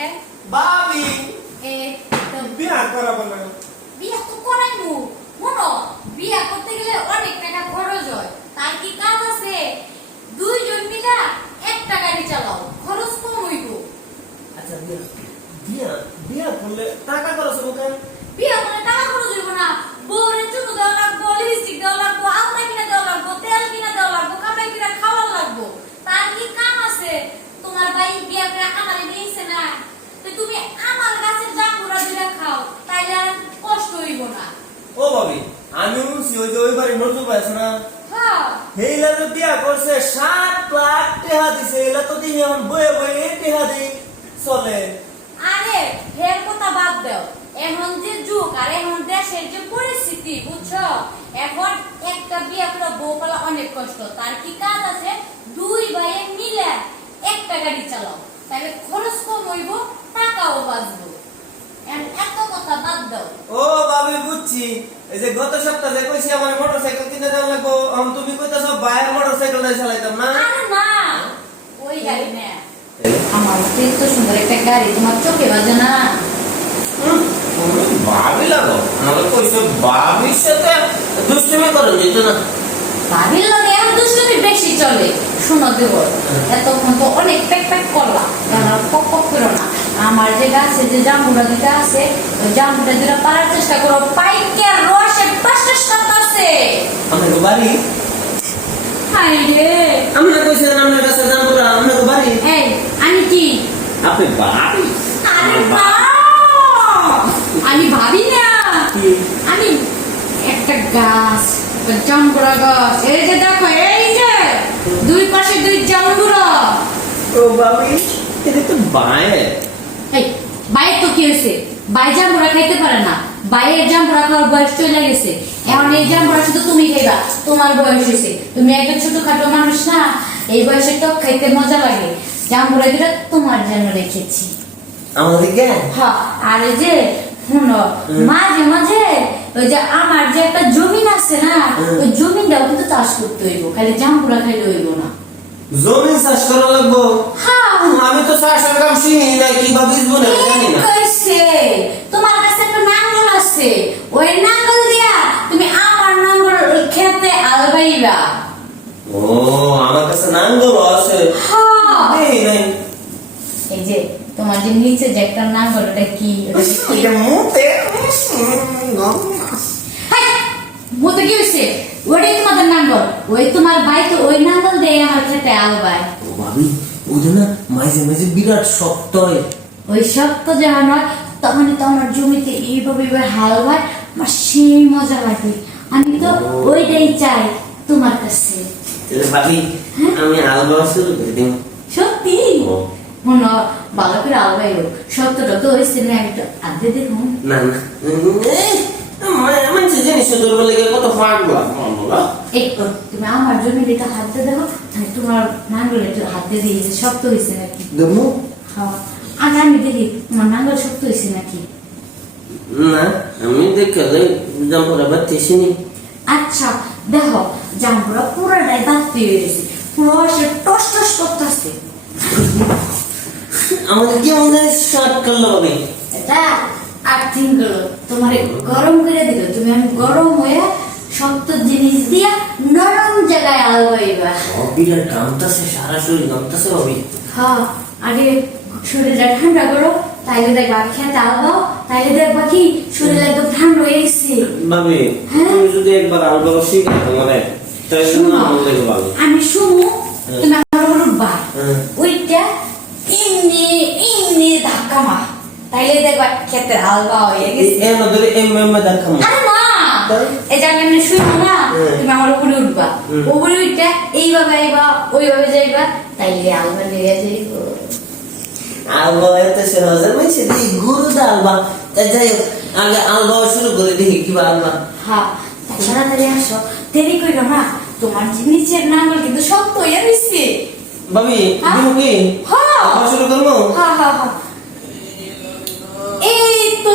কে ভাবি এ তো বিয়া করাবো না। বিয়া তো করাইবো মনো বিয়া করতে গেলে অনেক টাকা খরচ হয় তার কি কাজ আছে দুইজন মিলা একটা গাড়ি চালাও খরচ কম হইব আচ্ছা বিয়া বিয়া বিয়া করলে টাকা খরচ হবে কেন? বিয়া করলে টাকা খরচ হইব না বউরে চুমু দেওয়া লাগবো লিপস্টিক দেওয়া লাগবো আলতা কিনা দেওয়া লাগবো তেল কিনা দেওয়া লাগবো কামাই কিনা খাওয়া লাগবো তার কি কাম আছে তোমার ভাই বিয়া করে আমারে দিয়েছে না তো তুমি আমার কাছে জামুরা দিলা খাও তাইলে আর কষ্ট হইব না ও ভাবি আমি শুনছি ওই যে ওই বাড়ি মজুর আছে না হ্যাঁ হেইলা তো বিয়া করছে 7 লাখ টাকা দিছে। এলা তো দিই এখন বয়ে বয়ে টাকা দেই চলে। আরে হের কথা বাদ দাও এখন যে যুগ আর এখন দেশের যে পরিস্থিতি বুঝছো এখন একটা বিয়ে করে বউ পালা অনেক কষ্ট তার কি কাজ আছে দুই ভাইয়ে মিলে একটা গাড়ি চালাও তাহলে খরচ কম হইব টাকাও বাঁচবো এত কথা বাদ দাও ও ভাবি বুঝছি। এই যে গত সপ্তাহে কইছি আমার মোটরসাইকেল কিনে দাও লাগবো তুমি কইতাছো বাইরের মোটরসাইকেল নাই চালাইতাম না। আরে না ওই গাড়ি না আমার তো সুন্দর একটা গাড়ি তোমার চোখে বাজে না ভাবি লাগো আমাকে কইছো ভাবির সাথে দুষ্টুমি করে যেত না। ভাবির লগে এখন দুষ্টুমি বেশি চলে শোনো দেব এতক্ষণ তো অনেক প্যাক প্যাক করলা পক পক করো না আমার যে গাছে যে জামুরা দিতে আছে ওই জামুরা দিতে পারার চেষ্টা করো পাইকে রসে পাশাস করতেছে আমাকে বাড়ি হাই রে আমরা কইছেন আপনার কাছে জামুরা আমাকে বাড়ি এই আমি কি আপনি বাড়ি আরে না আমি ভাবি না আমি একটা গাছ জামুরা গাছ এই যে দেখো এই যে দুই পাশে দুই জামুরা ও ভাবি এটা তো বায়ে এই বাইরে তো কি হয়েছে বাই জামুরা খাইতে পারে না বাইরের জামুরা খাওয়ার বয়স চলে গেছে এখন এই জামুরা শুধু তুমি খাইবা তোমার বয়স হয়েছে তুমি একটা ছোটখাটো মানুষ না এই বয়সে টক খাইতে মজা লাগে জামুরা দিলে তোমার জন্য রেখেছি আমাদের কে হ্যাঁ আর এই যে শুনো মাঝে মাঝে ওই যে আমার যে একটা জমিন আছে না ওই জমিনটাও কিন্তু চাষ করতে হইব খালি জামুরা খাইলে হইব না জমি চাষ করা লাগবো। হ্যাঁ আমি তো চাষের কাম শিখি না কিভাবে বুঝবো না জানি না। কইছে তোমার কাছে একটা নাঙ্গল আছে ওই নাঙ্গল দিয়া তুমি আমার নাঙ্গল খেতে আলবাইবা ও আমার কাছে নাঙ্গল আছে হ্যাঁ এই নাই এই যে তোমার যে নিচে যে একটা নাঙ্গল ওটা কি এটা মুতে হাই মতে কি হইছে ওটাই তোমাদের নাঙ্গল ওই তোমার ভাই তো ওই নাঙ্গল দিয়ে আমার খেতে আলবাই ও ভাবি ওটা না মাঝে মাঝে বিরাট শক্ত হয়। ওই শক্ত যখন হয় তখনই তো আমার জমিতে এইভাবে হাল হয় আমার সেই মজা লাগে আমি তো ওইটাই চাই তোমার কাছে তাহলে ভাবি আমি আলবা শুরু করে দিই। সত্যি মনে ভালো করে আলবাই হোক সত্যটা তো হয়েছে না একটা আগে দেখুন না না মানে জিনিস তোর বলে কত ফাঁক এই তুমি আমার জমিতে একটু হাত দিয়ে দেখো আমি তোমার নাঙ্গল একটু হাত দিয়ে দিয়েছি শক্ত হয়েছে নাকি দেবো হ্যাঁ আগে আমি দেখি তোমার নাঙ্গল শক্ত হয়েছে নাকি না আমি দেখলে জামপুরা বাতিসিনি। আচ্ছা দেখো জামপুরা পুরোটাই বাড়তে হয়েছে পুরো সে টস টস করতেছে আমাদের কি আমাদের স্টার্ট করলো হবে এটা আর্থিং গুলো তোমার গরম করে দিল তুমি আমি গরম হয়ে শক্ত জিনিস দিয়া নরম জায়গায় আলবাইবা বিরাট গামতাছে সারা শরীর গামতাছে ভাবি। হ্যাঁ আগে শরীরটা ঠান্ডা করো তাইলে দেখবা খেতে আলবাও তাইলে দেখবা কি শরীর একদম ঠান্ডা হয়ে গেছে ভাবি তুমি যদি একবার আলবা শিখে তোমারে তাহলে না আমার লাগে ভালো। আমি শুনো তুমি আমার বলবা ওইটা এমনি এমনি ধাক্কা মার তাইলে দেখবা খেতে আলবা হয়ে গেছে এর মধ্যে দেখাম আরে না এই যে আমি এমনি শুনো না তুমি আমার উপরে উঠবা উপরে উঠে এইভাবে আইবা ওইভাবে যাইবা তাইলে আলবা লেগে যাইব আলবা এত সহজে মাইছে দি গুরু দা আলবা যাই হোক আগে আলবা শুরু করে দেখি কিবা আলবা। হ্যাঁ তাড়াতাড়ি আসো দেরি কইরো না তোমার নিচের নাঙ্গল কিন্তু শক্ত হয়ে গেছে ভাবি দিমু কি হ্যাঁ আলবা শুরু করবো। হ্যাঁ হ্যাঁ হ্যাঁ এই তো